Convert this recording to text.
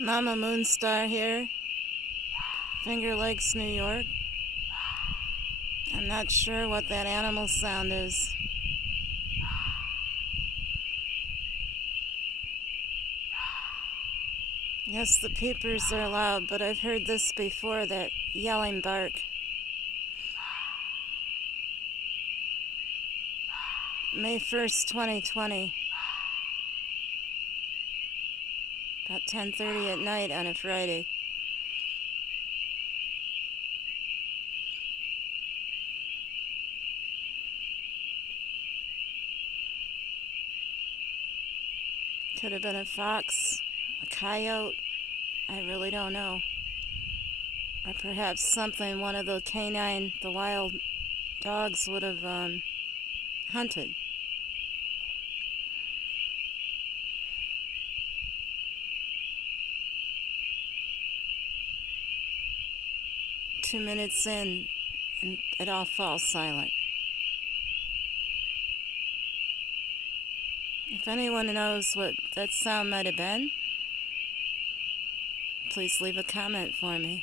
Mama Moonstar here, Finger Lakes, New York. I'm not sure what that animal sound is. Yes, the peepers are loud, but I've heard this before, that yelling bark. May 1st, 2020. About 10:30 at night on a Friday. Could have been a fox, a coyote, I really don't know. Or perhaps something one of the the wild dogs would have hunted. Two minutes in, and it all falls silent. If anyone knows what that sound might have been, please leave a comment for me.